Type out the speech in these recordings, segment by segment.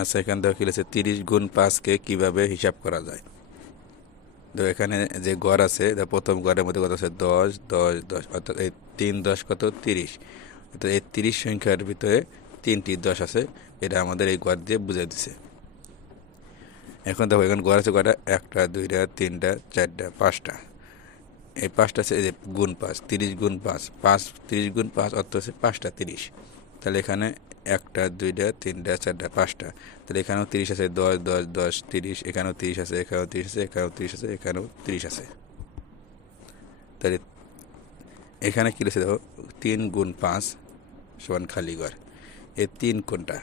আচ্ছা এখানে থেকে কি তিরিশ গুণ পাঁচকে কীভাবে হিসাব করা যায়? তো এখানে যে গড় আছে প্রথম গড়ের মধ্যে কত আছে? দশ দশ দশ। অর্থাৎ এই তিন দশ কত? তিরিশ। অর্থাৎ এই তিরিশ সংখ্যার ভিতরে তিনটি দশ আছে, এটা আমাদের এই গড় দিয়ে বুঝে দিছে। এখন দেখো, এখন গড় আছে কয়টা? একটা, দুইটা, তিনটা, চারটা, পাঁচটা। এই পাঁচটা আছে, এই যে গুণ পাঁচ, তিরিশ গুণ পাঁচ। পাঁচ, তিরিশ গুণ পাঁচ, অর্থ হচ্ছে পাঁচটা তিরিশ। তাহলে এখানে একটা, দুইটা, তিনটা, চারটা, পাঁচটা। তাহলে এখানেও তিরিশ আছে, দশ দশ দশ, তিরিশ, এখানেও তিরিশ আছে, এখানেও তিরিশ আছে, এখানেও তিরিশ আছে, এখানেও তিরিশ আছে। তাহলে এখানে কী লিখেছে দেখো? তিন গুণ পাঁচ সমান খালি ঘর। এই তিন কোনটা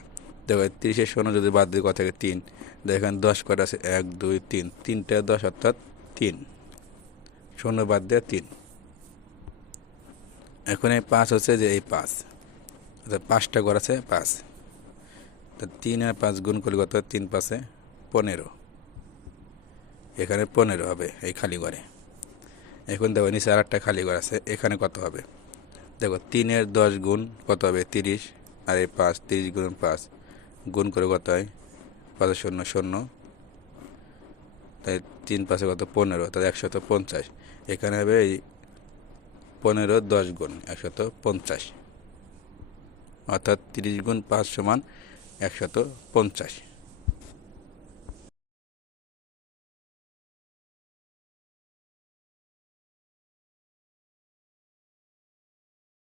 দেখো তিরিশের শূন্য যদি বাদ দিয়ে কথা তিন? দেখো, এখানে দশ কটা আছে, এক, দুই, তিন। তিনটা দশ অর্থাৎ তিন। শূন্য বাদ দেওয়া তিন। এখন এই পাঁচ হচ্ছে যে এই পাঁচ। পাঁচটা ঘর আছে, পাঁচ। তা তিন আর পাঁচ গুণ করলে কত তিন পাঁচে পনেরো। এখানে পনেরো হবে এই খালি ঘরে এখন দেখো নিচে আর একটা খালি ঘর আছে, এখানে কত হবে? দেখো তিনের দশ গুণ কত হবে? তিরিশ। আর এই পাঁচ, তিরিশ গুণ পাঁচ, গুণ করে কত হয়? পাঁচ শূন্য শূন্য। তাই তিন পাঁচে কত? পনেরো। তাহলে একশত পঞ্চাশ। এখানে হবে এই পনেরো দশ গুণ, একশত পঞ্চাশ। অর্থাৎ তিরিশ গুণ পাঁচ সমান একশত পঞ্চাশ।